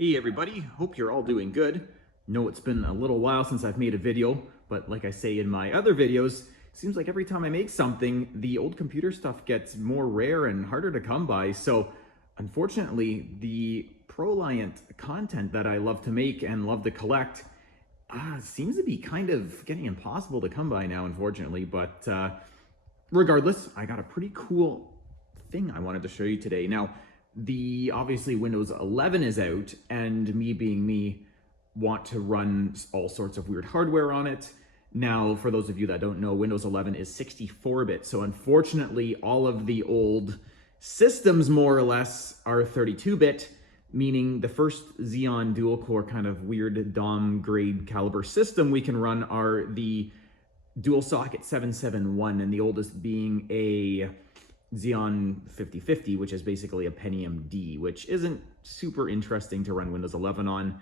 Hey everybody, hope you're all doing good. Know it's been a little while since I've made a video, but like I say in my other videos, seems like every time I make something, the old computer stuff gets more rare and harder to come by. So unfortunately, the ProLiant content that I love to make and love to collect seems to be kind of getting impossible to come by now, unfortunately. But regardless, I got a pretty cool thing I wanted to show you today. Now, obviously Windows 11 is out, and me being me, want to run all sorts of weird hardware on it. Now, for those of you that don't know, Windows 11 is 64-bit, so unfortunately all of the old systems more or less are 32-bit, meaning the first Xeon dual-core kind of weird DOM grade caliber system we can run are the dual socket 771, and the oldest being a Xeon 5050, which is basically a Pentium D, which isn't super interesting to run Windows 11 on,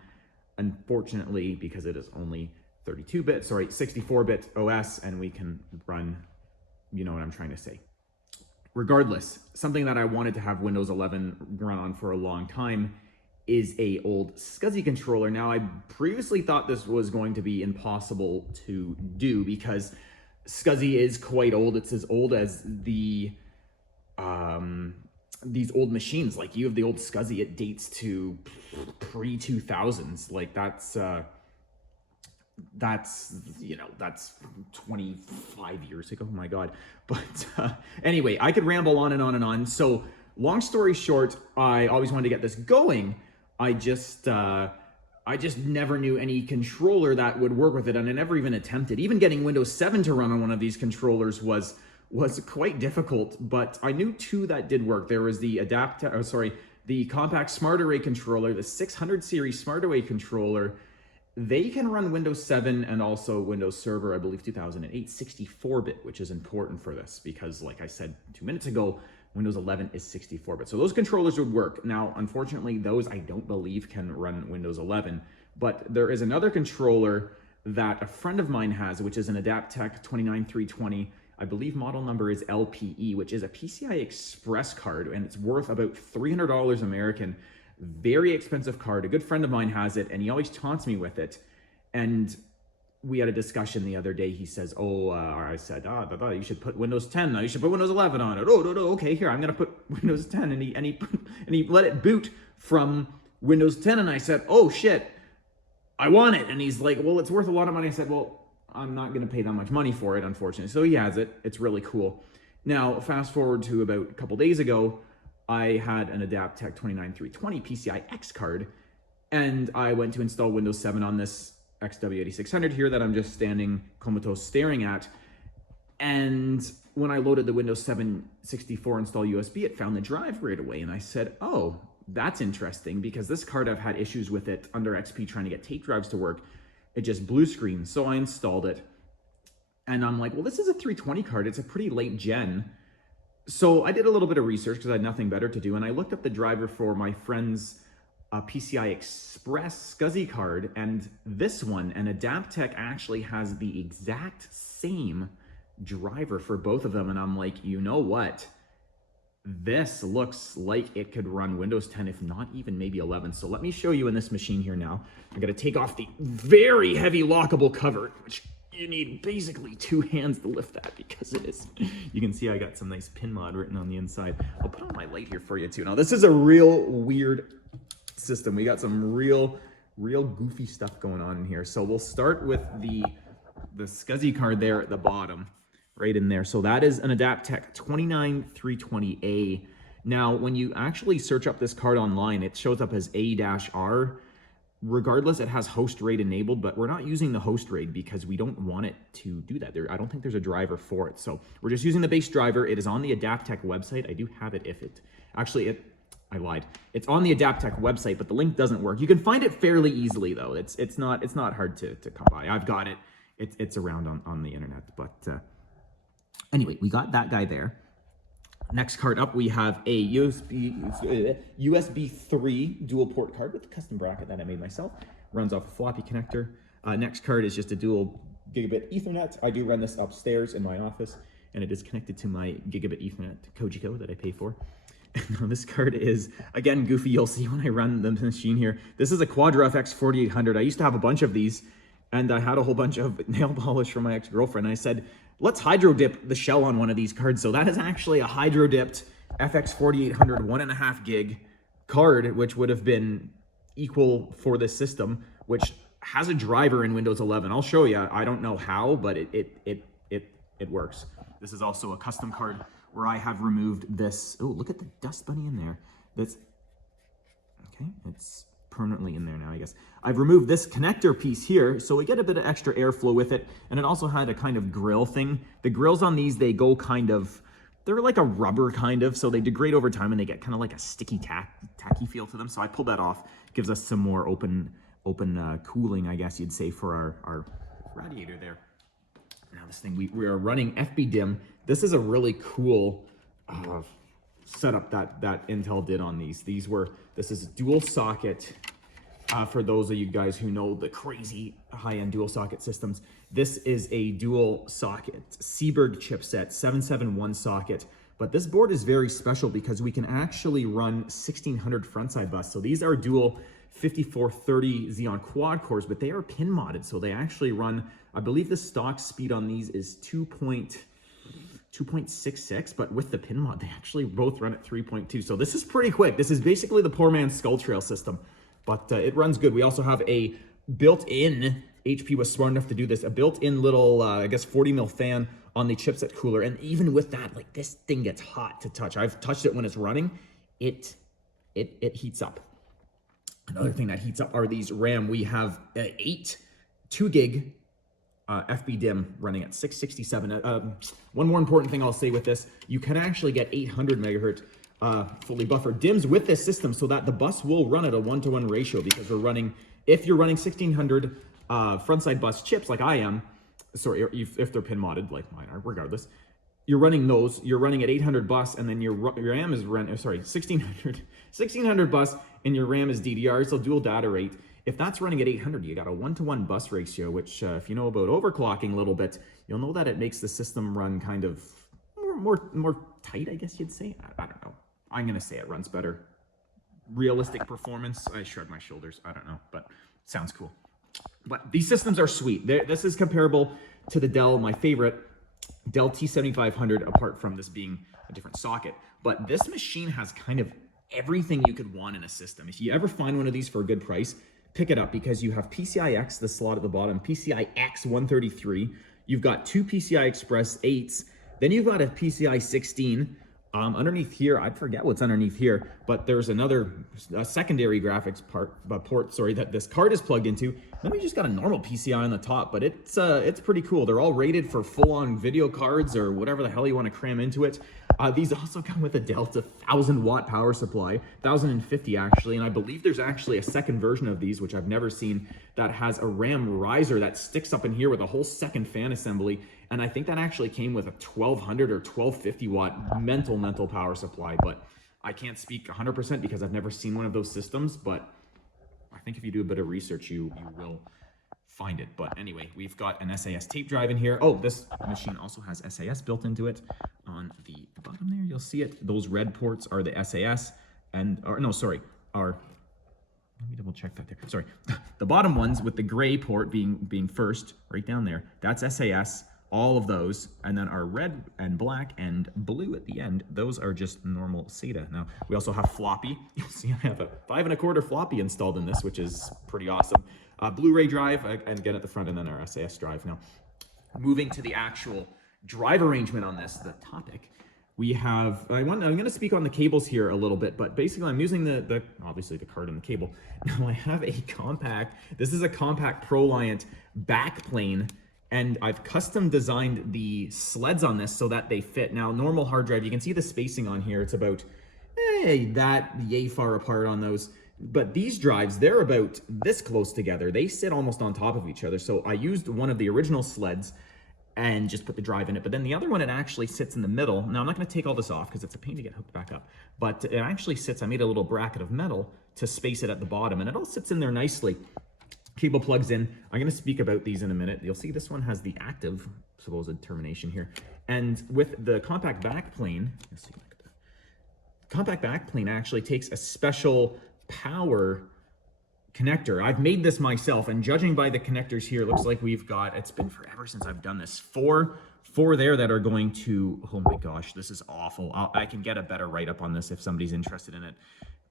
unfortunately, because it is only 64-bit OS, and we can run, you know what I'm trying to say. Regardless, something that I wanted to have Windows 11 run on for a long time is a old SCSI controller. Now, I previously thought this was going to be impossible to do because SCSI is quite old. It's as old as these old machines. Like, you have the old SCSI, it dates to pre-2000s. Like, that's 25 years ago. Oh my god. But anyway, I could ramble on and on and on. So long story short, I always wanted to get this going. I just never knew any controller that would work with it, and I never even attempted. Even getting Windows 7 to run on one of these controllers was quite difficult, but I knew two that did work. There was the the Compact Smart Array controller, the 600 series Smart Array controller. They can run Windows 7 and also Windows Server, I believe 2008, 64-bit, which is important for this because, like I said 2 minutes ago, Windows 11 is 64-bit. So those controllers would work. Now, unfortunately, those I don't believe can run Windows 11, but there is another controller that a friend of mine has, which is an Adaptec 29320. I believe model number is LPE, which is a PCI Express card, and it's worth about $300 American. Very expensive card. A good friend of mine has it, and he always taunts me with it. And we had a discussion the other day. He says, I said, you should put Windows 10. You should put Windows 11 on it. No, okay, here, I'm going to put Windows 10. And he let it boot from Windows 10. And I said, oh, shit, I want it. And he's like, well, it's worth a lot of money. I said, well, I'm not going to pay that much money for it, unfortunately. So he has it. It's really cool. Now, fast forward to about a couple days ago, I had an Adaptec 29320 PCI X card, and I went to install Windows 7 on this XW8600 here that I'm just standing comatose staring at. And when I loaded the Windows 7 64 install USB, it found the drive right away. And I said, oh, that's interesting, because this card, I've had issues with it under XP trying to get tape drives to work. It just blue screen. So I installed it, and I'm like, well, this is a 320 card. It's a pretty late gen. So I did a little bit of research because I had nothing better to do, and I looked up the driver for my friend's PCI Express SCSI card, and this one, and Adaptec actually has the exact same driver for both of them. And I'm like, you know what? This looks like it could run Windows 10, if not even maybe 11. So let me show you in this machine here now. I'm going to take off the very heavy lockable cover, which you need basically two hands to lift that, because it is, you can see I got some nice pin mod written on the inside. I'll put on my light here for you too. Now, this is a real weird system. We got some real goofy stuff going on in here. So we'll start with the SCSI card there at the bottom, right in there. So that is an Adaptec 29320A. Now, when you actually search up this card online, it shows up as A-R. Regardless, it has host RAID enabled, but we're not using the host RAID because we don't want it to do that. I don't think there's a driver for it. So we're just using the base driver. It is on the Adaptec website. I do have it I lied. It's on the Adaptec website, but the link doesn't work. You can find it fairly easily though. It's not hard to come by. I've got it. It's around on the internet. But anyway, we got that guy there. Next card up, we have a USB 3 dual port card with a custom bracket that I made myself. Runs off a floppy connector. Next card is just a dual gigabit Ethernet. I do run this upstairs in my office, and it is connected to my gigabit Ethernet Kojiko that I pay for. Now this card is, again, goofy. You'll see when I run the machine here. This is a Quadra FX 4800. I used to have a bunch of these, and I had a whole bunch of nail polish from my ex-girlfriend. I said, let's hydro dip the shell on one of these cards. So that is actually a hydro dipped FX 4800 1.5 gig card, which would have been equal for this system, which has a driver in Windows 11. I'll show you. I don't know how, but it works. This is also a custom card where I have removed this. Oh, look at the dust bunny in there. That's okay. It's permanently in there now, I guess. I've removed this connector piece here, so we get a bit of extra airflow with it. And it also had a kind of grill thing. The grills on these, they go kind of, they're like a rubber kind of, so they degrade over time and they get kind of like a sticky tacky feel to them. So I pulled that off. Gives us some more open cooling, I guess you'd say, for our radiator there. Now this thing, we are running FBDIM. This is a really cool setup that Intel did on these. This is a dual socket. For those of you guys who know the crazy high-end dual socket systems, this is a dual socket Seaberg chipset, 771 socket. But this board is very special because we can actually run 1600 frontside bus. So these are dual 5430 Xeon quad cores, but they are pin modded. So they actually run, I believe the stock speed on these is 2.66, but with the pin mod, they actually both run at 3.2. So this is pretty quick. This is basically the poor man's Skulltrail system, but it runs good. We also have a built-in, HP was smart enough to do this, a built-in little, I guess 40 mil fan on the chipset cooler. And even with that, like, this thing gets hot to touch. I've touched it when it's running. It heats up. Another thing that heats up are these RAM. We have 2 gig FBDIM running at 667. One more important thing I'll say with this, you can actually get 800 megahertz fully buffered DIMMs with this system, so that the bus will run at a 1-to-1 ratio, because we're running, if you're running 1600 frontside bus chips like I am, sorry, if they're pin modded like mine are, regardless, you're running those, you're running at 800 bus, and then your RAM is 1600 bus, and your RAM is DDR, so dual data rate. If that's running at 800, you got a 1-to-1 bus ratio, which if you know about overclocking a little bit, you'll know that it makes the system run kind of more tight, I guess you'd say. I don't know. I'm gonna say it runs better. Realistic performance, I shrug my shoulders. I don't know, but sounds cool. But these systems are sweet. This is comparable to the Dell, my favorite, Dell T7500, apart from this being a different socket. But this machine has kind of everything you could want in a system. If you ever find one of these for a good price, pick it up, because you have PCI-X, the slot at the bottom, PCI-X 133. You've got 2 PCI Express 8s. Then you've got a PCI 16. Underneath here, I forget what's underneath here, but there's another secondary graphics port, that this card is plugged into. Then we just got a normal PCI on the top, but it's pretty cool. They're all rated for full-on video cards or whatever the hell you want to cram into it. These also come with a Delta 1000-watt power supply, 1050 actually, and I believe there's actually a second version of these, which I've never seen, that has a RAM riser that sticks up in here with a whole second fan assembly. And I think that actually came with a 1200 or 1250 watt mental power supply, but I can't speak 100% because I've never seen one of those systems, but I think if you do a bit of research, you will find it. But anyway, we've got an SAS tape drive in here. Oh, this machine also has SAS built into it. On the bottom there, you'll see it. Those red ports are the SAS, and, or no, sorry, let me double check that there. Sorry, the bottom ones with the gray port being first, right down there, that's SAS. All of those, and then our red and black and blue at the end, those are just normal SATA. Now, we also have floppy. You'll see I have a 5 1/4 floppy installed in this, which is pretty awesome. Blu-ray drive, and again at the front, and then our SAS drive. Now, moving to the actual drive arrangement on this, the topic, we have, I'm going to speak on the cables here a little bit, but basically I'm using the obviously the card and the cable. Now I have a compact, this is a compact ProLiant backplane, and I've custom designed the sleds on this so that they fit. Now, normal hard drive, you can see the spacing on here. It's about that yay far apart on those. But these drives, they're about this close together. They sit almost on top of each other. So I used one of the original sleds and just put the drive in it. But then the other one, it actually sits in the middle. Now, I'm not going to take all this off because it's a pain to get hooked back up. But it actually sits, I made a little bracket of metal to space it at the bottom, and it all sits in there nicely. Cable plugs in. I'm going to speak about these in a minute. You'll see this one has the active supposed termination here. And with the compact backplane, let's see, compact backplane actually takes a special power connector. I've made this myself, and judging by the connectors here, it looks like we've got, it's been forever since I've done this, four there that are going to, oh my gosh, this is awful. I can get a better write-up on this if somebody's interested in it.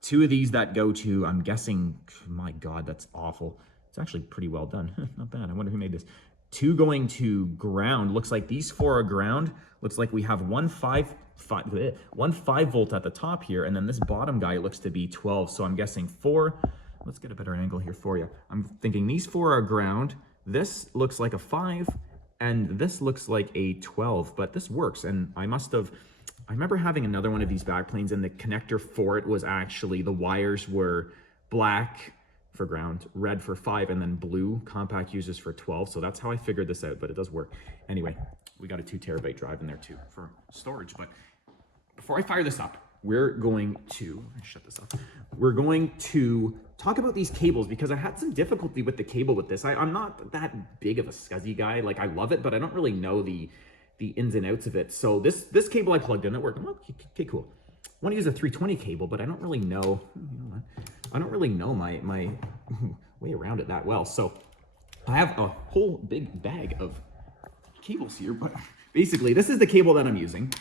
2 of these that go to, I'm guessing, my God, that's awful. It's actually pretty well done. Not bad. I wonder who made this. 2 going to ground. Looks like these 4 are ground. Looks like we have one 5 volt at the top here, and then this bottom guy looks to be 12. So I'm guessing 4. Let's get a better angle here for you. I'm thinking these 4 are ground. This looks like a 5, and this looks like a 12, but this works. And I remember having another one of these backplanes, and the connector for it was actually, the wires were black for ground, red for 5, and then blue compact users for 12. So that's how I figured this out, but it does work. Anyway, we got a 2 terabyte drive in there too for storage. But before I fire this up, we're going to, shut this off. We're going to talk about these cables, because I had some difficulty with the cable with this. I'm not that big of a SCSI guy. Like, I love it, but I don't really know the ins and outs of it. So this cable I plugged in, it worked. Okay, cool. I want to use a 320 cable, but I don't really know, I don't really know my way around it that well. So I have a whole big bag of cables here, but basically this is the cable that I'm using.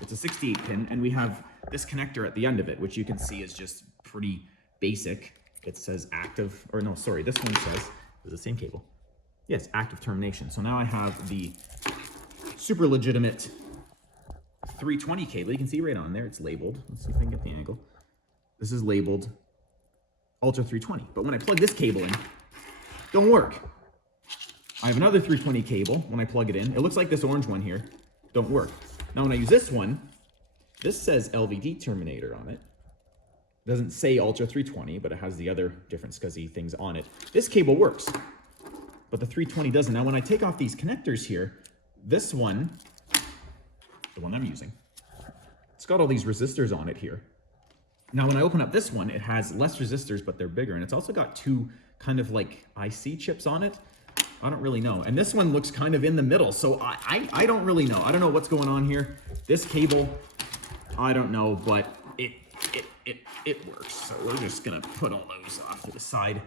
It's a 68 pin, and we have this connector at the end of it, which you can see is just pretty basic. It says active, or no, sorry, this one says, is the same cable. Yes, active termination. So now I have the super legitimate 320 cable. You can see right on there, it's labeled. Let's see if I can get the angle. This is labeled Ultra 320, but when I plug this cable in, don't work. I have another 320 cable. When I plug it in, it looks like this orange one here, don't work. Now when I use this one, this says LVD terminator on it. It doesn't say Ultra 320, but it has the other different SCSI things on it. This cable works, but the 320 doesn't. Now when I take off these connectors here, this one, the one I'm using, it's got all these resistors on it here. Now when I open up this one, it has less resistors, but they're bigger, and it's also got 2 kind of like IC chips on it. I don't really know. And this one looks kind of in the middle, so I don't really know. I don't know what's going on here. This cable, I don't know, but it works. So we're just gonna put all those off to the side,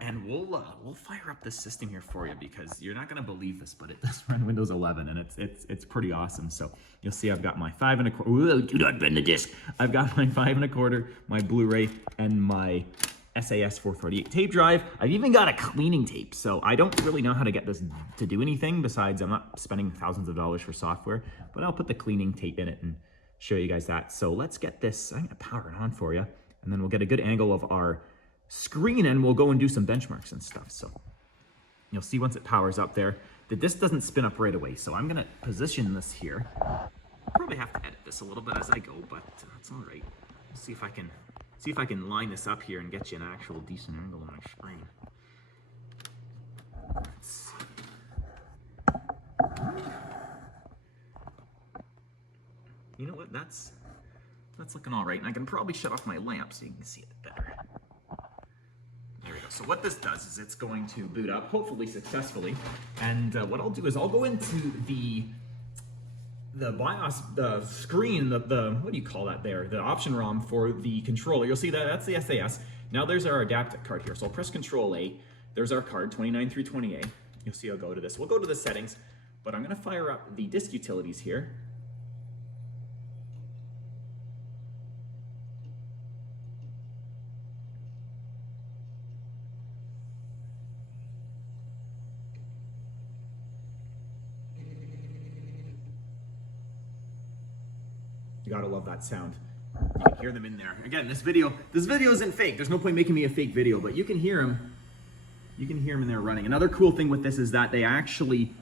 and we'll fire up this system here for you, because you're not gonna believe this, but it does run Windows 11, and it's pretty awesome. So you'll see I've got my 5 1/4. Ooh, do not bend the disc. I've got my 5 1/4, my Blu-ray, and my SAS 448 tape drive. I've even got a cleaning tape, so I don't really know how to get this to do anything besides I'm not spending thousands of dollars for software, but I'll put the cleaning tape in it and show you guys that. So let's get this, I'm gonna power it on for you, and then we'll get a good angle of our screen, and we'll go and do some benchmarks and stuff. So you'll see once it powers up there that this doesn't spin up right away. So I'm gonna position this here. I'll probably have to edit this a little bit as I go, but that's all right. Let's see if I can line this up here and get you an actual decent angle on my screen. Let's see. You know what? That's looking all right, and I can probably shut off my lamp so you can see it better. There we go. So what this does is it's going to boot up, hopefully successfully, and what I'll do is I'll go into the BIOS, the screen, the what do you call that there? The option ROM for the controller. You'll see that that's the SAS. Now there's our Adaptec card here. So I'll press Control A. There's our card, 29320A. You'll see I'll go to this. We'll go to the settings, but I'm gonna fire up the disk utilities here. You gotta love that sound. You can hear them in there. Again, this video isn't fake. There's no point making me a fake video, but you can hear them. You can hear them in there running. Another cool thing with this is that they actually,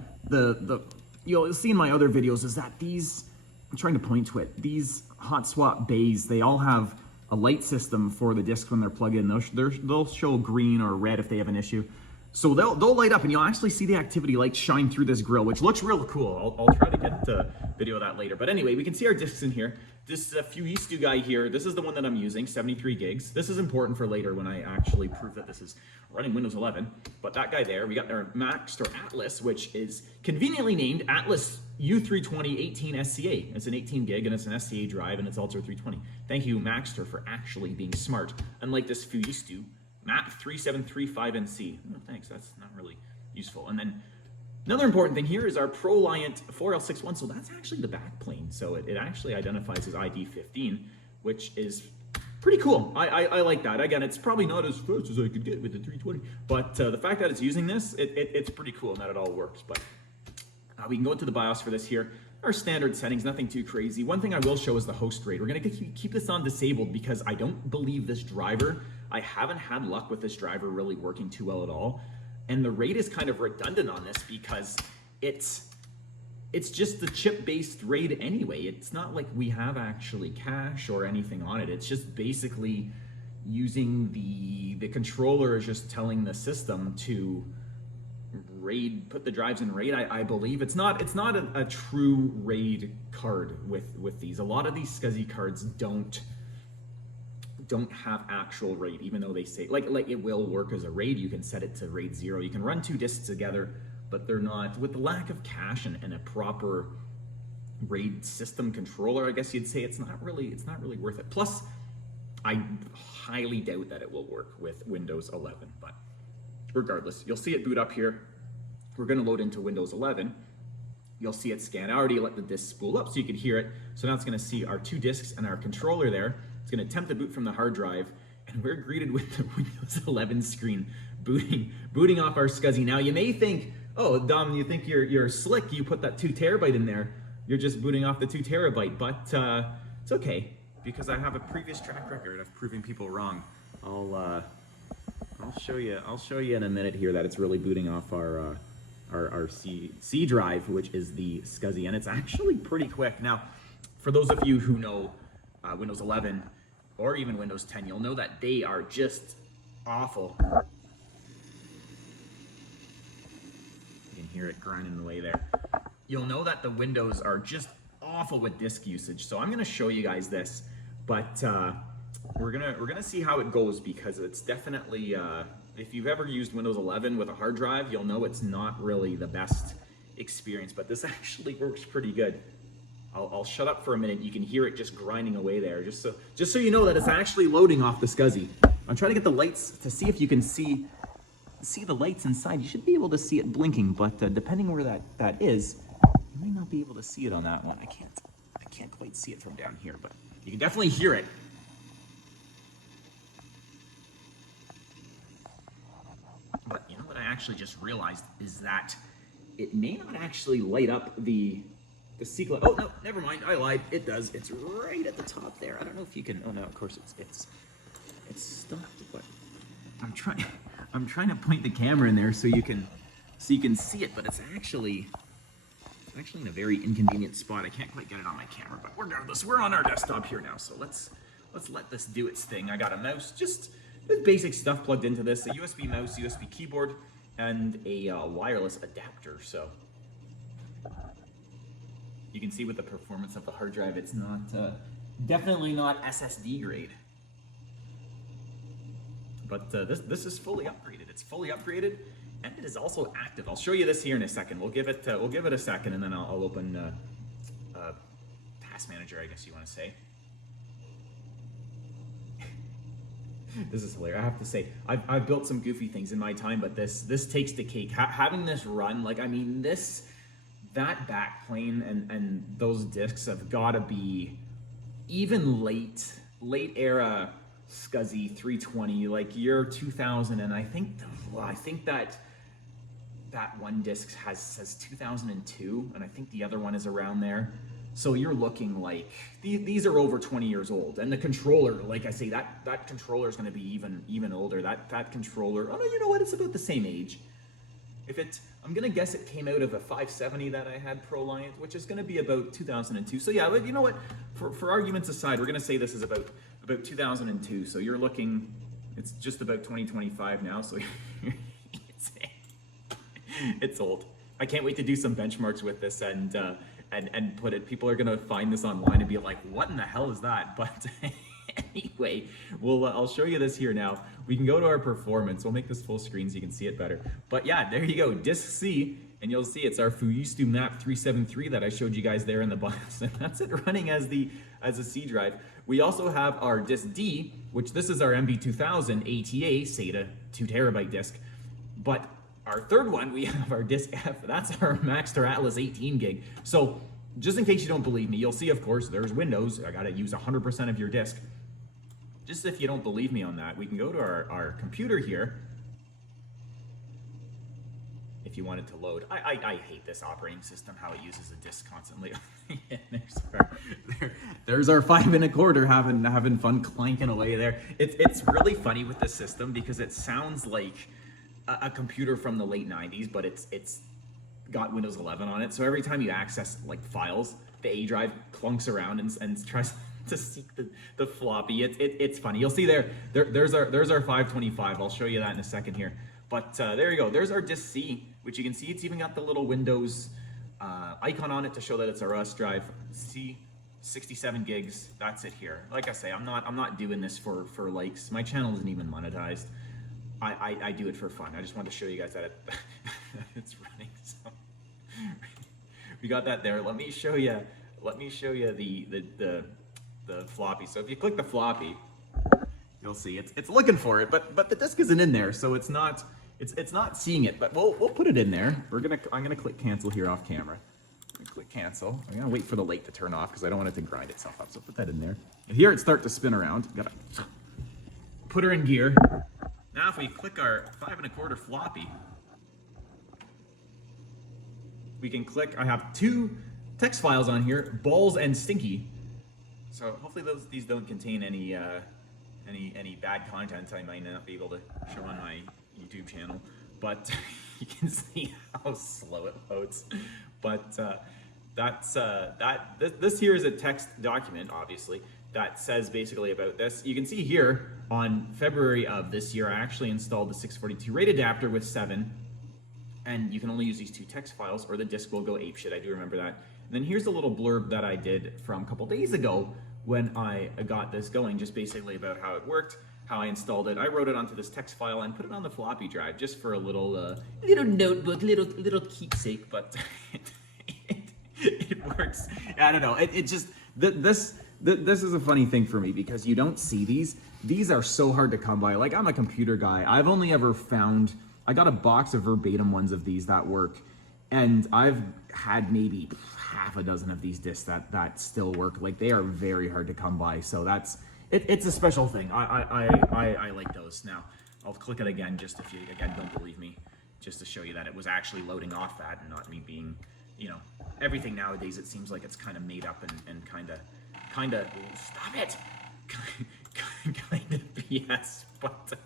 you'll see in my other videos is that these, I'm trying to point to it, these hot swap bays, they all have a light system for the discs when they're plugged in. They'll show green or red if they have an issue. So they'll light up, and you'll actually see the activity light shine through this grill, which looks real cool. I'll try to get video of that later. But anyway, we can see our discs in here. This is a Fuistu guy here. This is the one that I'm using, 73 gigs. This is important for later when I actually prove that this is running Windows 11. But that guy there, we got our Maxtor Atlas, which is conveniently named Atlas U320 SCSI. It's an 18 gig, and it's an SCA drive, and it's also 320. Thank you, Maxtor, for actually being smart. Unlike this Fuistu MAP 3735NC. Oh, thanks, that's not really useful. And then another important thing here is our ProLiant 4L61. So that's actually the back plane. So it actually identifies as ID 15, which is pretty cool. I like that. Again, it's probably not as fast as I could get with the 320, but the fact that it's using this, it's pretty cool and that it all works. But we can go into the BIOS for this here. Our standard settings, nothing too crazy. One thing I will show is the host RAID. We're gonna keep this on disabled because I don't believe this driver, I haven't had luck with this driver really working too well at all. And the RAID is kind of redundant on this because it's just the chip-based RAID anyway. It's not like we have actually cache or anything on it. It's just basically using the controller is just telling the system to RAID, put the drives in RAID. I believe it's not a true RAID card with these. A lot of these SCSI cards don't have actual RAID, even though they say like it will work as a RAID. You can set it to RAID 0. You can run two disks together, but they're not, with the lack of cache and a proper RAID system controller, I guess you'd say it's not really worth it. Plus, I highly doubt that it will work with Windows 11, but regardless, you'll see it boot up here. We're going to load into Windows 11. You'll see it scan. I already let the disk spool up so you can hear it. So now it's going to see our two disks and our controller there. It's going to attempt to boot from the hard drive, and we're greeted with the Windows 11 screen booting off our SCSI. Now you may think, oh, Dom, you think you're slick. You put that 2 terabyte in there. You're just booting off the 2 terabyte, but it's okay because I have a previous track record of proving people wrong. I'll show you in a minute here that it's really booting off our C drive, which is the SCSI, and it's actually pretty quick. Now, for those of you who know Windows 11 or even Windows 10, you'll know that they are just awful. You can hear it grinding away there. You'll know that the Windows are just awful with disk usage. So I'm going to show you guys this, but we're gonna see how it goes because it's definitely if you've ever used Windows 11 with a hard drive, you'll know it's not really the best experience, but this actually works pretty good. I'll shut up for a minute. You can hear it just grinding away there, just so you know that it's actually loading off the SCSI. I'm trying to get the lights to see if you can see the lights inside. You should be able to see it blinking, but depending where that is, you may not be able to see it on that one. I can't quite see it from down here, but you can definitely hear it. But you know what I actually just realized is that it may not actually light up the sequence. Oh no, never mind. I lied. It does. It's right at the top there. I don't know if you can. Oh no, of course it's stuck. But I'm trying to point the camera in there so you can see it. But it's actually in a very inconvenient spot. I can't quite get it on my camera. But regardless, we're on our desktop here now. So let's let this do its thing. I got a mouse, just basic stuff plugged into this: a USB mouse, USB keyboard, and a wireless adapter. So you can see with the performance of the hard drive, it's not definitely not SSD grade. But this is fully upgraded. It's fully upgraded, and it is also active. I'll show you this here in a second. We'll give it a second, and then I'll open Task Manager, I guess you want to say. This is hilarious. I have to say, I've built some goofy things in my time, but this takes the cake. Having this run, like, I mean, that backplane and those discs have got to be even late era SCSI 320, like year 2000, and I think that one disc says 2002, and I think the other one is around there. So you're looking like these are over 20 years old, and the controller, like I say, that controller is going to be even older. That controller, oh no, you know what? It's about the same age. I'm gonna guess it came out of a 570 that I had ProLiant, which is gonna be about 2002. So yeah, but you know what? For arguments aside, we're gonna say this is about 2002. So you're looking, it's just about 2025 now. So It's old. I can't wait to do some benchmarks with this and put it. People are gonna find this online and be like, "What in the hell is that?" But anyway, I'll show you this here now. We can go to our performance. We'll make this full screen so you can see it better. But yeah, there you go, disk C, and you'll see it's our Fujitsu Map 373 that I showed you guys there in the box, and that's it running as a C drive. We also have our disk D, which this is our MB2000 ATA SATA 2 terabyte disk. But our third one, we have our disk F. That's our Maxtor Atlas 18 gig. So just in case you don't believe me, you'll see, of course, there's Windows. I gotta use 100% of your disk. Just if you don't believe me on that, we can go to our computer here. If you wanted to load, I hate this operating system, how it uses a disk constantly. there's our 5 1/4 having fun clanking away there. It's really funny with this system because it sounds like a computer from the late 90s, but it's got Windows 11 on it. So every time you access like files, the A drive clunks around and tries to seek the floppy. It's funny. You'll see there's our 525. I'll show you that in a second here. But there you go. There's our disk C, which you can see it's even got the little Windows icon on it to show that it's a RUS drive. C, 67 gigs. That's it here. Like I say, I'm not doing this for likes. My channel isn't even monetized. I do it for fun. I just wanted to show you guys that it's running. So we got that there. Let me show you the floppy. So if you click the floppy, you'll see it's looking for it, but the disk isn't in there, so it's not seeing it. But we'll put it in there. I'm gonna click cancel here off camera. Click cancel. I'm gonna wait for the light to turn off because I don't want it to grind itself up. So put that in there. And here it start to spin around. Gotta put her in gear. Now if we click our 5 1/4 floppy, we can click, I have 2 text files on here, balls and stinky. So hopefully these don't contain any bad content I might not be able to show on my YouTube channel. But you can see how slow it loads. But this here is a text document, obviously, that says basically about this. You can see here on February of this year, I actually installed the 642 RAID adapter with 7, and you can only use these 2 text files or the disk will go apeshit. I do remember that. And then here's a little blurb that I did from a couple days ago when I got this going, just basically about how it worked, how I installed it. I wrote it onto this text file and put it on the floppy drive just for a little notebook, little keepsake, but it works. I don't know. It just this is a funny thing for me because you don't see these. These are so hard to come by. Like, I'm a computer guy. I've only ever found, I got a box of verbatim ones of these that work, and I've had maybe half a dozen of these discs that still work. Like, they are very hard to come by. So it's a special thing. I like those. Now I'll click it again just if you again don't believe me, just to show you that it was actually loading off that and not me being, everything nowadays it seems like it's kind of made up and kind of stop it, kind of BS. But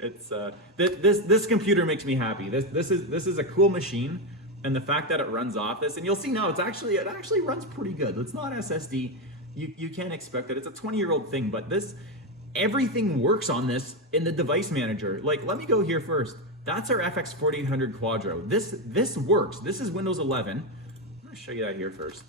it's this computer makes me happy. This is a cool machine, and the fact that it runs off this, and you'll see now, it actually runs pretty good. It's not SSD. You can't expect that. It's a 20-year-old thing, but everything works on this in the device manager. Like, let me go here first. That's our FX 4800 Quadro. This works. This is Windows 11. I'm gonna show you that here first.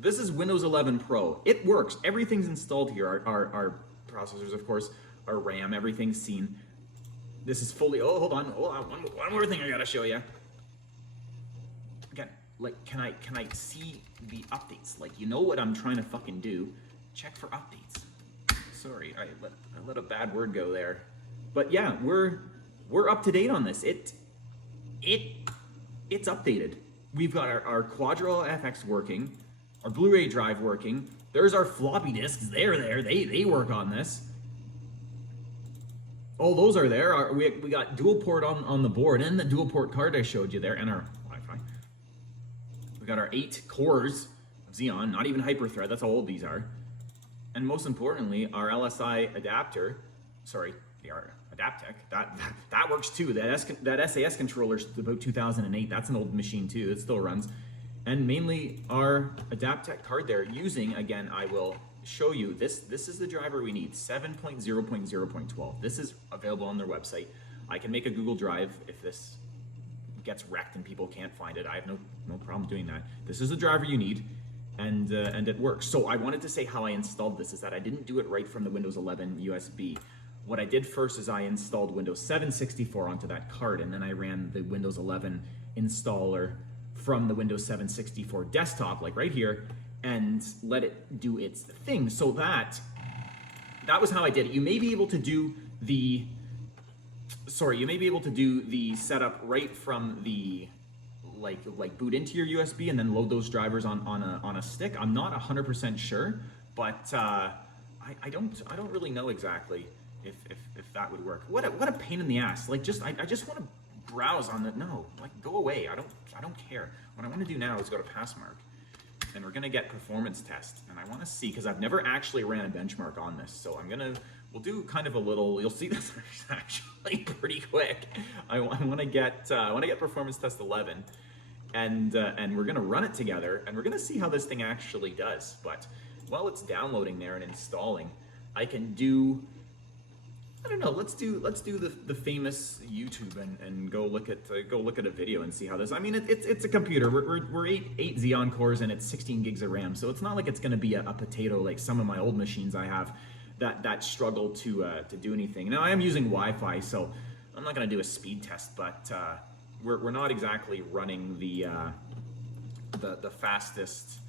This is Windows 11 Pro. It works. Everything's installed here. Our processors, of course, our RAM, everything's seen. This is fully, hold on. One more thing I gotta show you. Again, like, can I see the updates? Like, you know what I'm trying to fucking do. Check for updates. Sorry, I let a bad word go there. But yeah, we're up to date on this. It's updated. We've got our Quadro FX working, our Blu-ray drive working. There's our floppy disks. They're there. They work on this. Oh, those are there. We got dual port on the board and the dual port card I showed you there, and our Wi-Fi. We got our 8 cores of Xeon, not even Hyperthread. That's how old these are. And most importantly, our LSI adapter. Sorry, our Adaptec. That works too. That SAS controller is about 2008. That's an old machine too. It still runs. And mainly our Adaptec card there using, again, I will show you this. This is the driver we need, 7.0.0.12. This is available on their website. I can make a Google Drive if this gets wrecked and people can't find it. I have no problem doing that. This is the driver you need, and it works. So I wanted to say how I installed this is that I didn't do it right from the Windows 11 USB. What I did first is I installed Windows 7 64 onto that card, and then I ran the Windows 11 installer from the Windows 7 64 desktop, like right here, and let it do its thing. So that was how I did it. You may be able to do the setup right from the like boot into your USB and then load those drivers on a stick. I'm not 100% sure, but I don't really know exactly if that would work. What a pain in the ass. Like I just want to browse on the, no, like go away. I don't care. What I want to do now is go to Passmark, and we're gonna get performance test, and I want to see, because I've never actually ran a benchmark on this, so we'll do kind of a little, you'll see this is actually pretty quick. I want to get performance test 11, and we're gonna run it together, and we're gonna see how this thing actually does. But while it's downloading there and installing, I can do, I don't know, let's do the famous YouTube and go look at a video and see how this. I mean, it's a computer. We're eight Xeon cores, and it's 16 gigs of RAM, so it's not like it's going to be a potato like some of my old machines I have that struggle to do anything. Now I am using Wi-Fi, so I'm not going to do a speed test, but we're not exactly running the fastest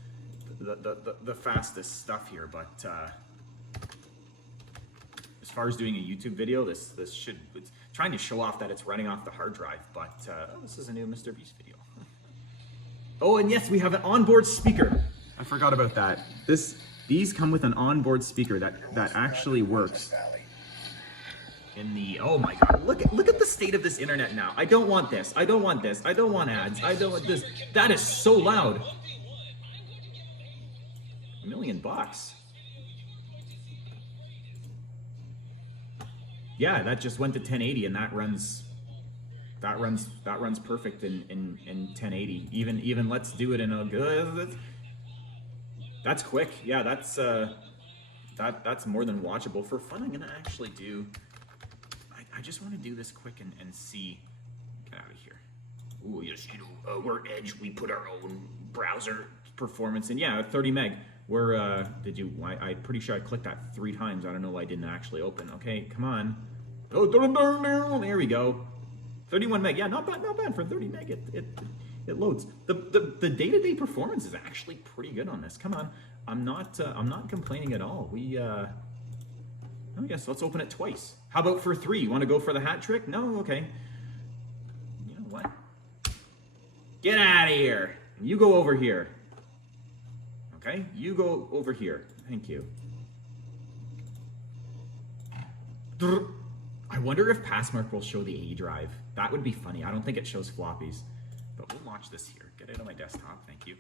stuff here, but. As far as doing a YouTube video, it's trying to show off that it's running off the hard drive, but oh, this is a new Mr. Beast video. Oh, and yes, we have an onboard speaker. I forgot about that. These come with an onboard speaker that actually works. Oh my God, look at the state of this internet now. I don't want this. I don't want this. I don't want ads. I don't want this. That is so loud. $1 million. Yeah, that just went to 1080, and that runs perfect in 1080. Even let's do it in a good. That's quick. Yeah, that's more than watchable. For fun, I'm gonna actually do. I just want to do this quick and see. Get out of here. Ooh, yes, we're Edge. We put our own browser performance in. Yeah, 30 meg. I'm pretty sure I clicked that 3 times. I don't know why I didn't actually open. Okay, come on. Oh, there we go. 31 meg. Yeah, not bad for 30 meg. It loads. The day-to-day performance is actually pretty good on this. Come on. I'm not complaining at all. I guess let's open it twice. How about for 3? You want to go for the hat trick? No? Okay. You know what? Get out of here. You go over here. Okay, you go over here. Thank you. I wonder if Passmark will show the A drive. That would be funny. I don't think it shows floppies, but we'll watch this here. Get it on my desktop. Thank you.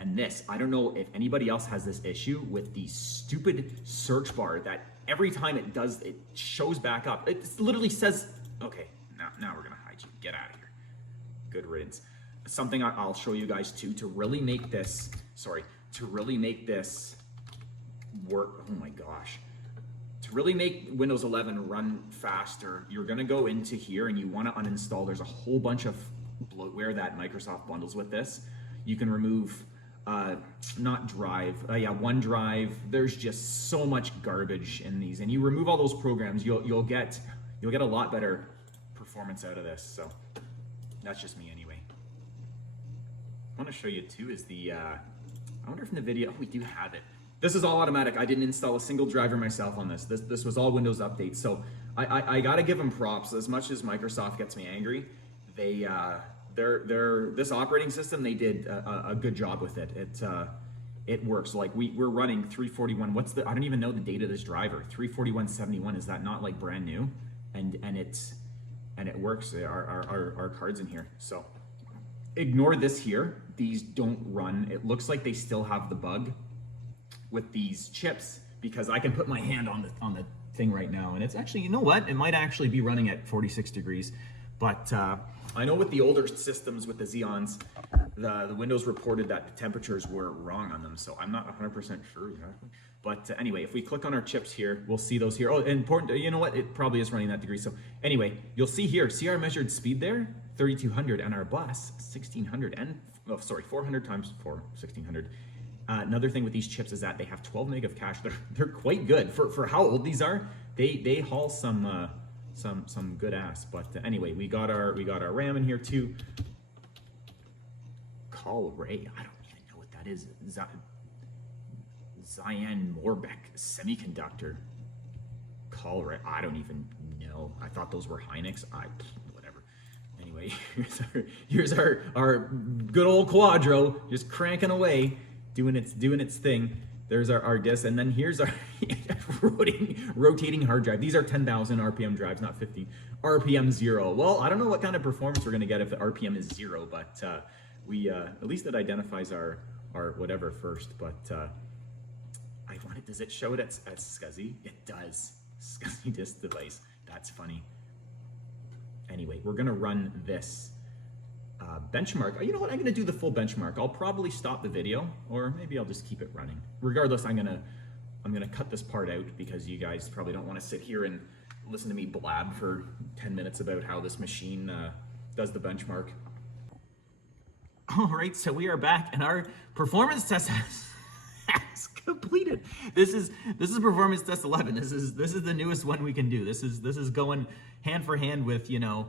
And this, I don't know if anybody else has this issue with the stupid search bar that every time it does, it shows back up. It literally says, okay, now we're gonna hide you. Get out of here. Good riddance. Something I'll show you guys too to really make this, work. Oh my gosh. To really make Windows 11 run faster, you're gonna go into here and you wanna uninstall. There's a whole bunch of bloatware that Microsoft bundles with this. You can remove, OneDrive. There's just so much garbage in these, and you remove all those programs, you'll get a lot better performance out of this. So that's just me anyway. I want to show you too is I wonder if in the video, we do have it. This is all automatic. I didn't install a single driver myself on this. This was all Windows updates. So I gotta give them props. As much as Microsoft gets me angry, this operating system, they did a good job with it. It works. Like we're running 341. I don't even know the date of this driver. 34171. Is that not like brand new? And it works. Our cards in here. So ignore this here. These don't run. It looks like they still have the bug with these chips, because I can put my hand on the thing right now, and it's actually, you know what? It might actually be running at 46 degrees. But I know with the older systems with the Xeons, the Windows reported that the temperatures were wrong on them, so I'm not 100% sure exactly. But anyway, if we click on our chips here, we'll see those here. Oh, important, you know what? It probably is running that degree. So anyway, you'll see here, see our measured speed there, 3200, and our bus, 1600, and, oh, sorry, 400 times 4, 1600. Another thing with these chips is that they have 12 meg of cache. They're quite good for how old these are. They haul some good ass. But anyway, we got our RAM in here too. Call Ray, I don't even know what that is. Zion Morbeck Semiconductor. Call Ray, I don't even know. I thought those were Hynix. Whatever. Anyway, here's our good old Quadro just cranking away, doing its thing. There's our disk, and then here's our rotating hard drive. These are 10,000 RPM drives, not 50. RPM 0. Well, I don't know what kind of performance we're gonna get if the RPM is 0, but we at least it identifies our whatever first. But I wanted. Does it show it at SCSI? It does. SCSI disk device. That's funny. Anyway, we're gonna run this benchmark. You know what? I'm gonna do the full benchmark. I'll probably stop the video, or maybe I'll just keep it running. Regardless, I'm gonna cut this part out because you guys probably don't want to sit here and listen to me blab for 10 minutes about how this machine does the benchmark. All right, so we are back, and our performance test has completed. This is performance test 11. This is the newest one we can do. This is going hand for hand with, you know,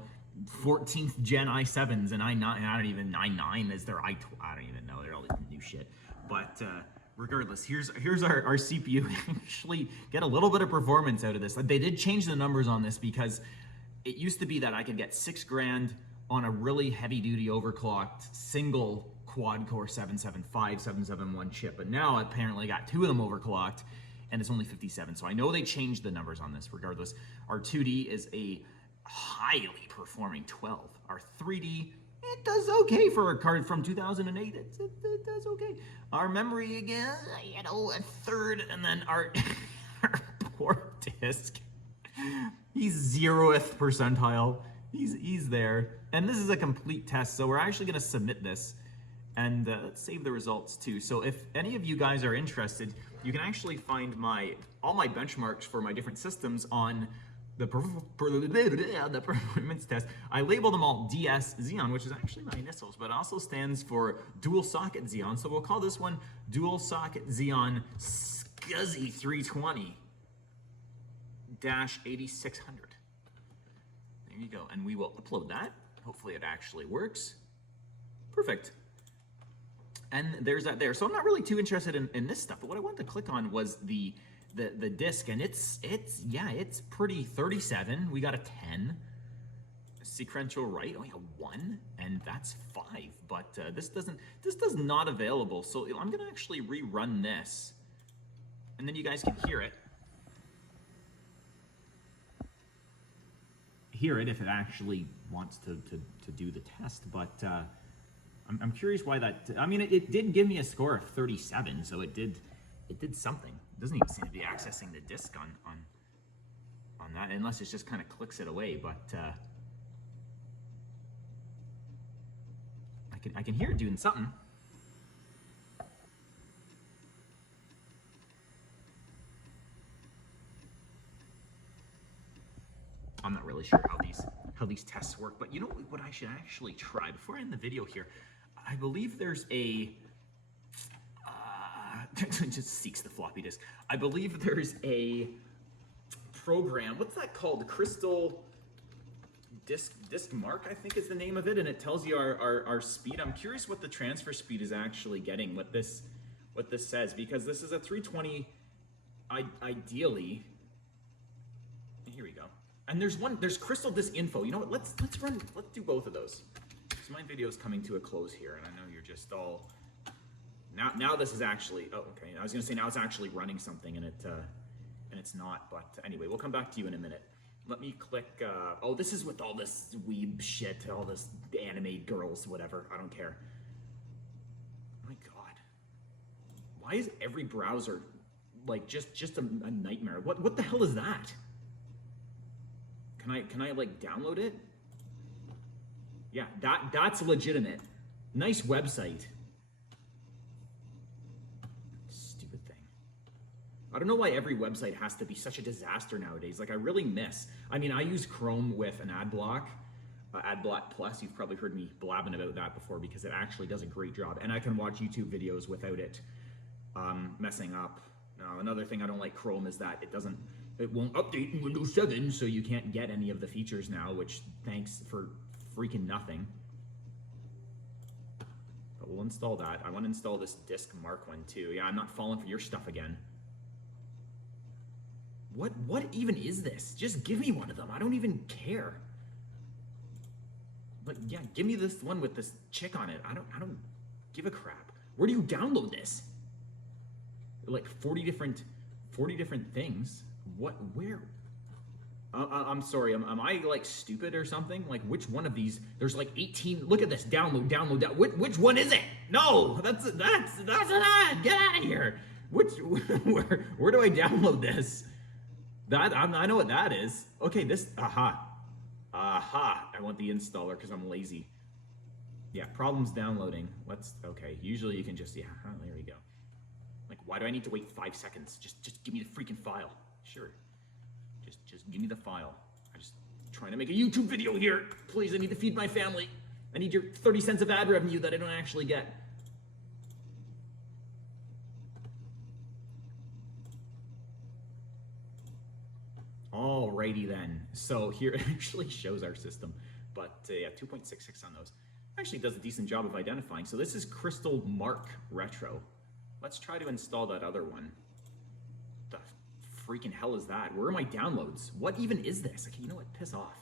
14th gen i7s and i9. I don't even, i9 is their i2. I don't even know. They're all this new shit. But regardless, here's our CPU. We actually get a little bit of performance out of this. They did change the numbers on this because it used to be that I could get $6 grand on a really heavy duty overclocked single quad core 775, 771 chip. But now apparently got 2 of them overclocked and it's only 57. So I know they changed the numbers on this. Regardless, our 2D is a highly performing 12. Our 3D, it does okay for a card from 2008. It does okay. Our memory again, you know, a third, and then our poor disk. He's 0th percentile. He's there, and this is a complete test. So we're actually going to submit this, and let's save the results too. So if any of you guys are interested, you can actually find all my benchmarks for my different systems on the performance test. I label them all DS Xeon, which is actually my initials, but it also stands for dual socket Xeon. So we'll call this one dual socket Xeon SCSI 320-8600. There you go, and we will upload that. Hopefully it actually works. Perfect. And there's that there. So I'm not really too interested in this stuff, but what I wanted to click on was the disc, and it's pretty. 37. We got a 10. Sequential write, only a 1, and that's 5. But this does not available. So I'm gonna actually rerun this, and then you guys can hear it. Hear it if it actually wants to do the test. But I'm curious why that. I mean, it did give me a score of 37, so it did something. It doesn't even seem to be accessing the disk on that, unless it just kind of clicks it away. But I can hear it doing something. I'm not really sure how these tests work, but you know what I should actually try before I end the video here? I believe there's a it just seeks the floppy disk. I believe there's a program. What's that called? Crystal Disk Mark, I think is the name of it, and it tells you our speed. I'm curious what the transfer speed is actually getting. What this says, because this is a 320. Ideally, here we go. And there's Crystal Disk Info. You know what? Let's do both of those. So my video is coming to a close here, and I know you're just all. Now this is actually, oh, okay. I was gonna say now it's actually running something, and it's not. But anyway, we'll come back to you in a minute. Let me click. Oh, this is with all this weeb shit, all this anime girls, whatever. I don't care. My God, why is every browser like just a nightmare? What the hell is that? Can I like download it? Yeah, that's legitimate. Nice website. Stupid thing. I don't know why every website has to be such a disaster nowadays. Like, I really miss. I mean, I use Chrome with an ad block Plus. You've probably heard me blabbing about that before because it actually does a great job. And I can watch YouTube videos without it messing up. Now, another thing I don't like Chrome is that it won't update in Windows 7, so you can't get any of the features now, which thanks for freaking nothing. But we'll install that. I want to install this disk Mark one too. Yeah, I'm not falling for your stuff again. What even is this? Just give me one of them. I don't even care. Like, yeah, give me this one with this chick on it. I don't give a crap. Where do you download this? Like 40 different things. Where? I'm sorry. Am I like stupid or something? Like, which one of these? There's like 18. Look at this. Download. Which one is it? No, that's an ad. Get out of here. Where do I download this? I know what that is. Okay, this. Aha. I want the installer because I'm lazy. Yeah, problems downloading. Okay. Usually you can just, yeah, there we go. Like, why do I need to wait 5 seconds? Just give me the freaking file. Sure. Just give me the file. I'm just trying to make a YouTube video here. Please, I need to feed my family. I need your 30 cents of ad revenue that I don't actually get. Alrighty then. So here it actually shows our system, but yeah, 2.66 on those. Actually does a decent job of identifying. So this is Crystal Mark Retro. Let's try to install that other one. The freaking hell is that? Where are my downloads? What even is this? Okay, you know what? Piss off.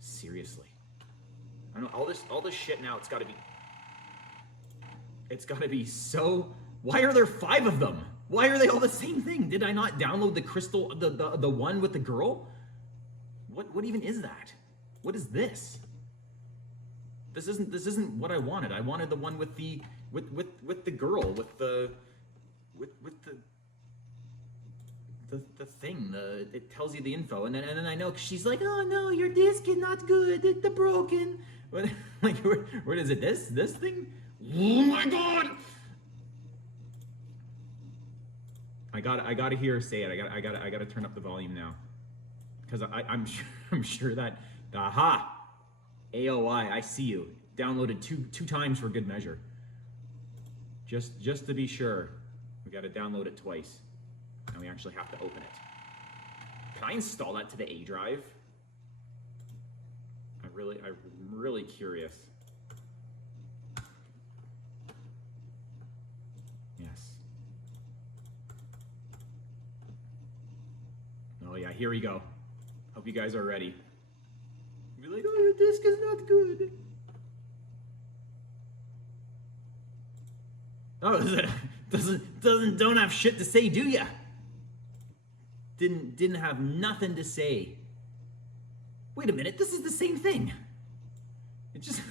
Seriously. I know all this shit now. It's got to be so. Why are there 5 of them? Why are they all the same thing? Did I not download the Crystal, the one with the girl? What even is that? What is this? This isn't what I wanted. I wanted the one with the girl with the thing. It tells you the info, and then I know she's like, oh no, your disk is not good. It's broken. Like where is it? This thing? Oh my god! I gotta hear her say it. I gotta turn up the volume now, because I'm sure that aha, AOI, I see you. Downloaded two times for good measure. Just to be sure, we gotta download it twice, and we actually have to open it. Can I install that to the A drive? I'm really curious. Yes. Oh yeah, here we go. Hope you guys are ready. Be like, oh, your disk is not good. Oh, don't have shit to say, do ya? Didn't have nothing to say. Wait a minute, this is the same thing. It just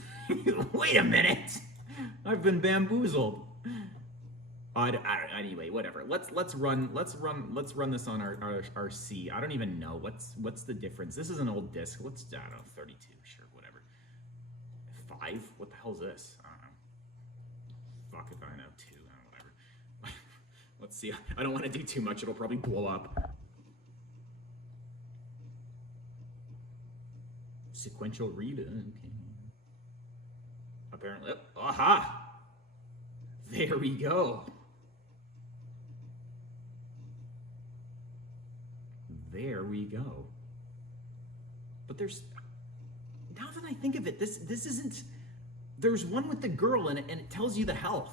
wait a minute. I've been bamboozled. Anyway, whatever. Let's run this on our C. I don't even know what's the difference. This is an old disk. I don't know, 32, sure, whatever. 5? What the hell is this? I don't know. Fuck if I know. 2, whatever. Let's see. I don't want to do too much. It'll probably blow up. Sequential read. Okay. Apparently. Aha! There we go. There we go. But there's, now that I think of it, this isn't, there's one with the girl in it, and it tells you the health.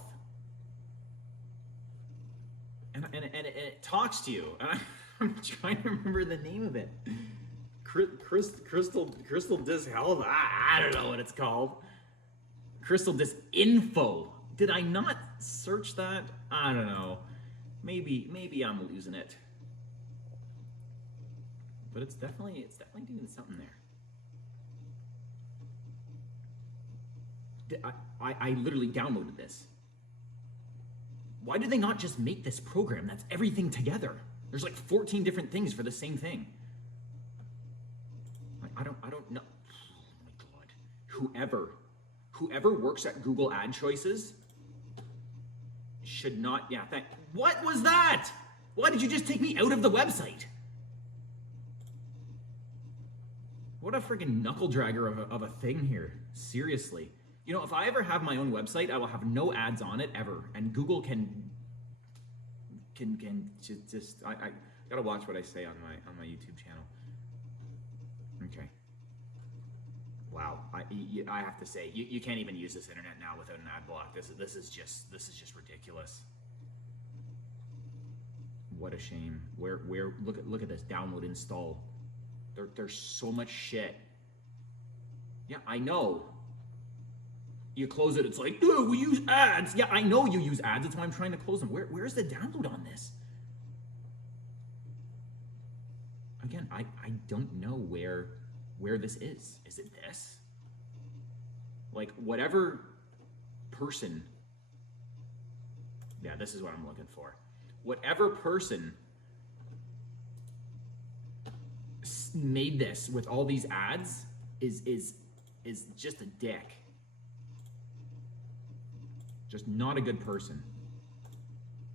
And it talks to you. And I'm trying to remember the name of it. Crystal Disk Health? I don't know what it's called. Crystal Disk Info. Did I not search that? I don't know. Maybe I'm losing it. But it's definitely doing something there. I literally downloaded this. Why do they not just make this program that's everything together? There's like 14 different things for the same thing. I don't know. Oh my god. Whoever works at Google Ad Choices should not, yeah, what was that? Why did you just take me out of the website? What a freaking knuckle dragger of a thing here. Seriously. You know, if I ever have my own website, I will have no ads on it ever. And Google can just I gotta watch what I say on my YouTube channel. Okay. Wow. I have to say, you can't even use this internet now without an ad block. This is just ridiculous. What a shame. Where look at this, download, install. There's so much shit. Yeah, I know. You close it, it's like, oh, we use ads. Yeah, I know you use ads. That's why I'm trying to close them. Where's the download on this? Again, I don't know where this is. Is it this? Like, whatever person, yeah, this is what I'm looking for. Whatever person made this with all these ads is just a dick. Just not a good person.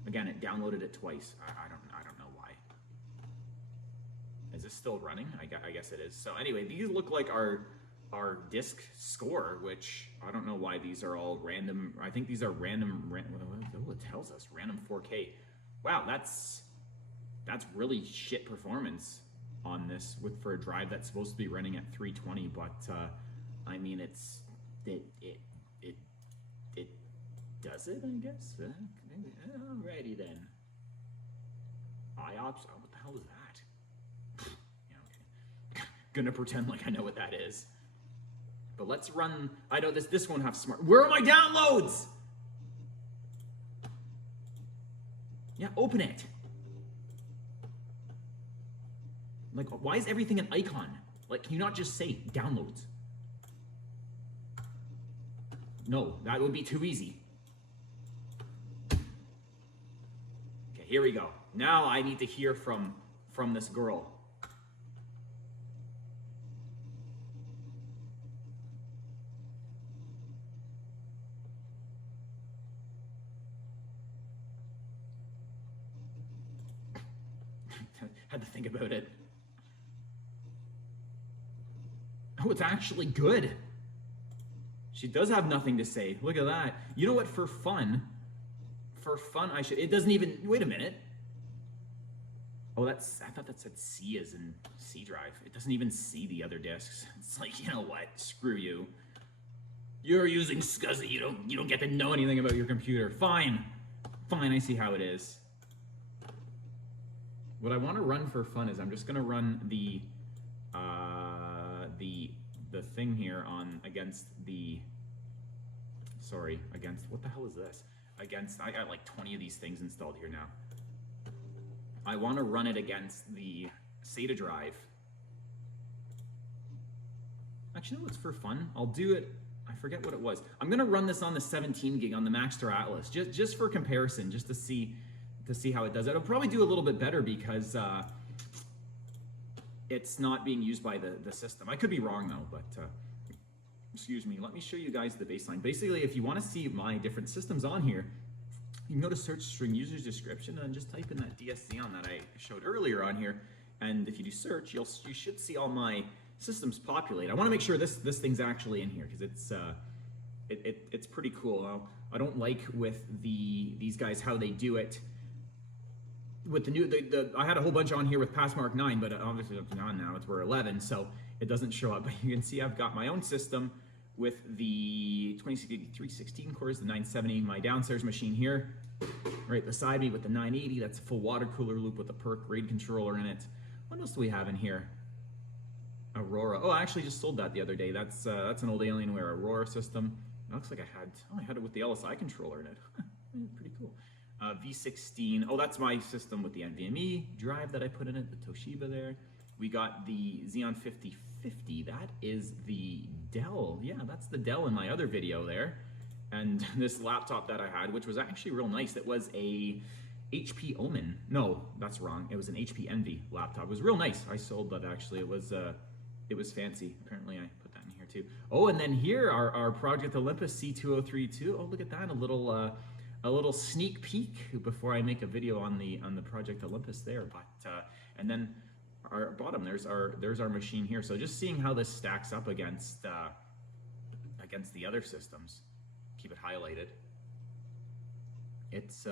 Again, it downloaded it twice. I don't know why. Is this still running? I guess it is. So anyway, these look like our disc score, which I don't know why these are all random. I think these are random. Oh, it tells us random 4K. Wow, that's really shit performance on this for a drive that's supposed to be running at 320. But I mean, it does it, I guess. Alrighty then. IOPS. Oh, what the hell is that? Yeah, okay. Gonna pretend like I know what that is. But let's run. I know this won't have smart. Where are my downloads? Yeah, open it. Like, why is everything an icon? Like, can you not just say downloads? No, that would be too easy. Okay, here we go. Now I need to hear from this girl. Had to think about it. Oh, it's actually good. She does have nothing to say. Look at that. You know what? For fun, I should. It doesn't even. Wait a minute. Oh, I thought that said C as in C drive. It doesn't even see the other discs. It's like, you know what? Screw you. You're using SCSI. You don't get to know anything about your computer. Fine. I see how it is. What I want to run for fun is I'm just gonna run the thing here against what the hell is this? I got like 20 of these things installed here now. I want to run it against the SATA drive. Actually, no, it's for fun. I'll do it. I forget what it was. I'm gonna run this on the 17 gig on the Maxtor Atlas, just for comparison, just to see how it does. It'll probably do a little bit better because it's not being used by the system. I could be wrong though, but excuse me. Let me show you guys the baseline. Basically, if you want to see my different systems on here, you can go to search string users description and just type in that DSC on that I showed earlier on here. And if you do search, you should see all my systems populate. I want to make sure this thing's actually in here because it's pretty cool. I don't like with these guys how they do it. With the new, I had a whole bunch on here with Passmark 9, but obviously it's on now. We're 11, so it doesn't show up. But you can see I've got my own system with the 316 cores, the 970, my downstairs machine here, right beside me with the 980. That's a full water cooler loop with a PERC RAID controller in it. What else do we have in here? Aurora. Oh, I actually just sold that the other day. That's an old Alienware Aurora system. It looks like I had it with the LSI controller in it. Pretty cool. V16. Oh, that's my system with the NVMe drive that I put in it, the Toshiba there. We got the Xeon 5050. That is the Dell. Yeah, that's the Dell in my other video there. And this laptop that I had, which was actually real nice. It was a HP Omen. No, that's wrong. It was an HP Envy laptop. It was real nice. I sold that actually. It was fancy. Apparently I put that in here too. Oh, and then here our Project Olympus C2032. Oh, look at that, a little sneak peek before I make a video on the Project Olympus there. But and then our bottom, there's our machine here. So just seeing how this stacks up against the other systems. Keep it highlighted. It's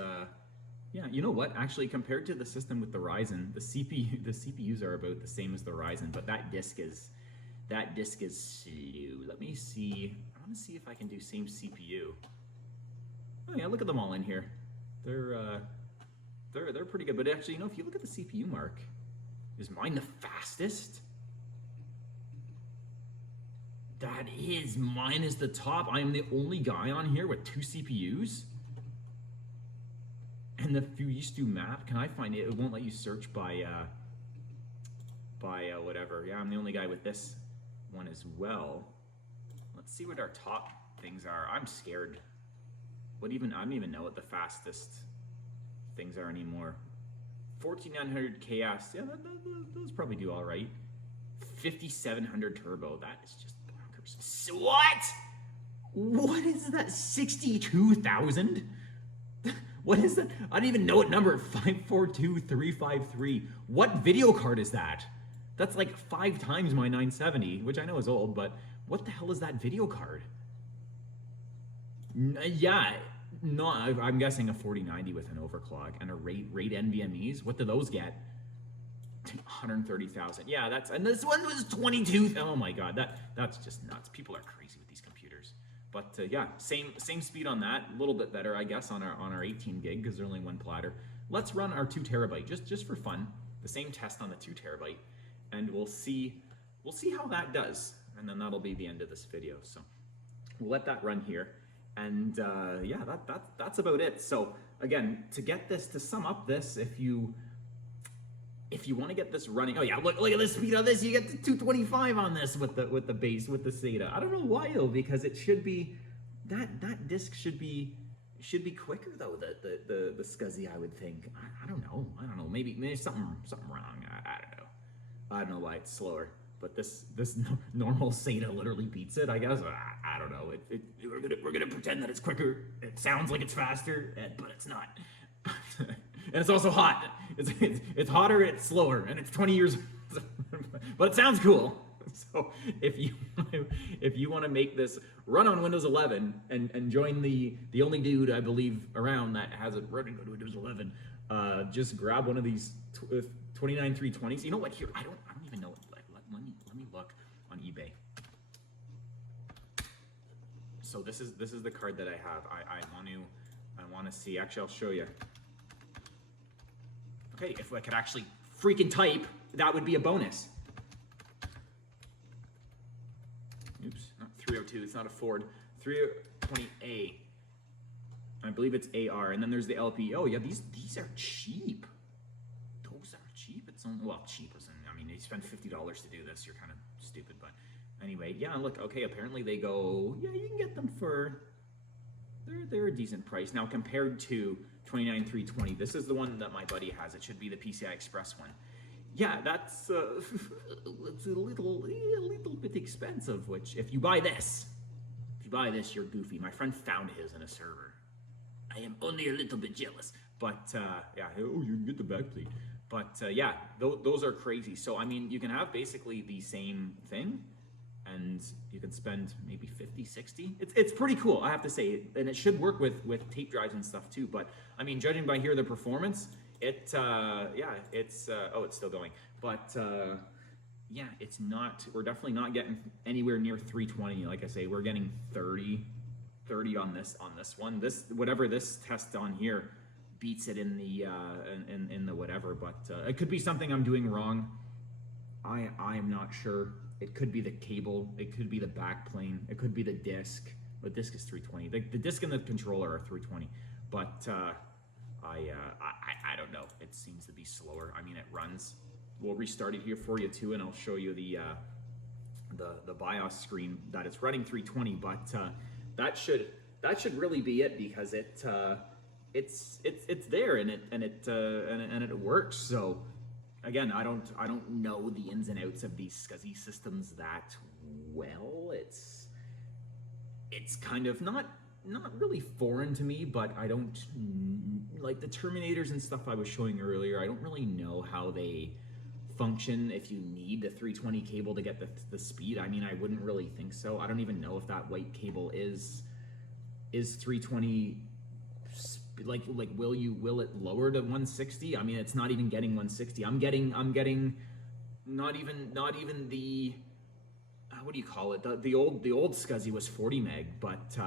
yeah, you know what? Actually, compared to the system with the Ryzen, the CPUs are about the same as the Ryzen, but that disk is slow. Let me see. I want to see if I can do same CPU. Oh yeah, look at them all in here. They're pretty good. But actually, you know, if you look at the CPU mark, is mine the fastest? Mine is the top. I am the only guy on here with 2 CPUs. And if you used to map, can I find it? It won't let you search by whatever. Yeah, I'm the only guy with this one as well. Let's see what our top things are. I'm scared. I don't even know what the fastest things are anymore. 14900 KS. Yeah, those probably do all right. 5700 turbo. That is just bonkers. So what? What is that? 62,000? What is that? I don't even know what number. 542353. What video card is that? That's like 5 times my 970, which I know is old, but what the hell is that video card? Yeah, no, I'm guessing a 4090 with an overclock and a RAID NVMe's. What do those get? 130,000. Yeah, and this one was 22. Oh my God, that's just nuts. People are crazy with these computers. But yeah, same speed on that. A little bit better, I guess, on our 18 gig because they're only 1 platter. Let's run our 2 terabyte just for fun. The same test on the 2 terabyte, and we'll see how that does. And then that'll be the end of this video. So we'll let that run here. And yeah, that's about it. So again, to sum up this, if you want to get this running, oh yeah, look at the speed on this. You get to 225 on this with the base, with the SATA. I don't know why though, because it should be that disk should be quicker though. The SCSI, I would think. I don't know. Maybe there's something wrong. I don't know why it's slower. But this normal SATA literally beats it, I guess. I don't know. We're gonna pretend that it's quicker. It sounds like it's faster, but it's not. And it's also hot. It's hotter. It's slower, and it's 20 years. But it sounds cool. So if you want to make this run on Windows 11 and join the only dude I believe around that has it running on Windows 11, just grab one of these 29320s. You know what? Here I don't even know. Let me look on eBay. So this is the card that I have. I want to see. Actually, I'll show you. Okay, if I could actually freaking type, that would be a bonus. Oops, not 302. It's not a Ford. 320A. I believe it's AR, and then there's the LP. Oh yeah, these are cheap. Those are cheap. It's only, well, cheap isn't. I mean, you spend $50 to do this. You're kind of stupid, but anyway, yeah. Look, okay. Apparently they go. Yeah, you can get them for. They're a decent price now compared to 29320. This is the one that my buddy has. It should be the PCI Express one. Yeah, that's it's a little bit expensive. Which, if you buy this, you're goofy. My friend found his in a server. I am only a little bit jealous, but yeah. Oh, you can get the backplate. But yeah, those are crazy. So I mean, you can have basically the same thing, and you can spend maybe 50, 60. It's pretty cool, I have to say, and it should work with tape drives and stuff too. But I mean, judging by here the performance, yeah, it's oh, it's still going, but yeah, it's not. We're definitely not getting anywhere near 320. Like I say, we're getting 30 on this one. This whatever this test on here beats it in the in the whatever, but it could be something I'm doing wrong. I am not sure. It could be the cable, it could be the back plane, it could be the disc. The disc is 320. The disc and the controller are 320, but I don't know. It seems to be slower. I mean, it runs. We'll restart it here for you too, and I'll show you the BIOS screen that it's running 320. But that should really be it, because it's there and it works. So again, I don't know the ins and outs of these SCSI systems that well. It's kind of not really foreign to me, but I don't, like the Terminators and stuff I was showing earlier, I don't really know how they function if you need the 320 cable to get the speed. I mean, I wouldn't really think so. I don't even know if that white cable is 320, like will it lower to 160? I mean, it's not even getting 160. I'm getting not even the what do you call it? The old SCSI was 40 meg, but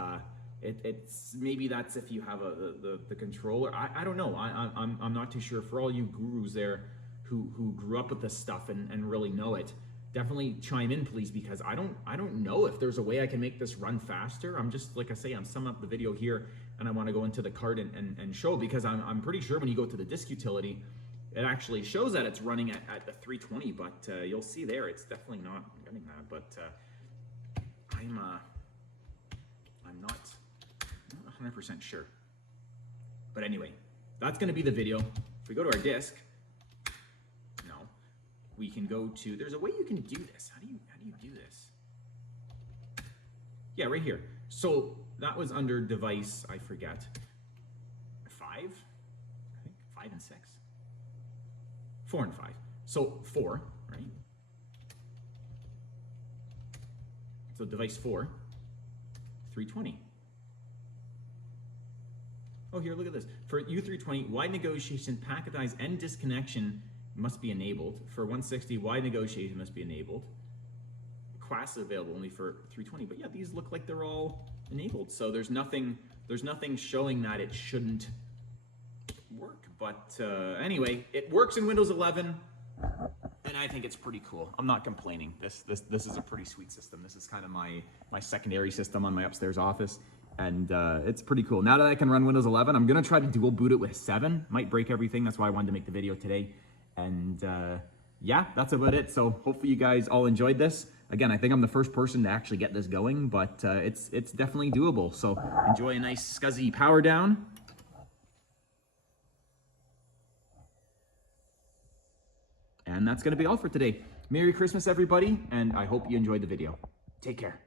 it's maybe that's if you have the controller. I don't know. I'm not too sure. For all you gurus there who grew up with this stuff and really know it, definitely chime in, please, because I don't know if there's a way I can make this run faster. I'm just, like I say, I'm summing up the video here, and I want to go into the card and show, because I'm pretty sure when you go to the disk utility, it actually shows that it's running at the 320, but you'll see there it's definitely not getting that. But I'm not 100% sure. But anyway, that's going to be the video. If we go to our disk, we can go to, there's a way you can do this. How do you do this? Yeah, right here. So that was under device, I forget, 5, I think 5 and 6, 4 and 5. So 4, right? So device 4, 320. Oh, here, look at this. For U320, wide negotiation, packetize, and disconnection must be enabled. For 160, wide negotiation must be enabled. Class is available only for 320, but yeah, these look like they're all enabled. So there's nothing showing that it shouldn't work. But anyway, it works in Windows 11, and I think it's pretty cool. I'm not complaining. This is a pretty sweet system. This is kind of my secondary system on my upstairs office, and it's pretty cool. Now that I can run Windows 11, I'm gonna try to dual boot it with 7. Might break everything. That's why I wanted to make the video today. And yeah, that's about it. So hopefully you guys all enjoyed this. Again, I think I'm the first person to actually get this going, but it's definitely doable. So enjoy a nice SCSI power down. And that's going to be all for today. Merry Christmas, everybody, and I hope you enjoyed the video. Take care.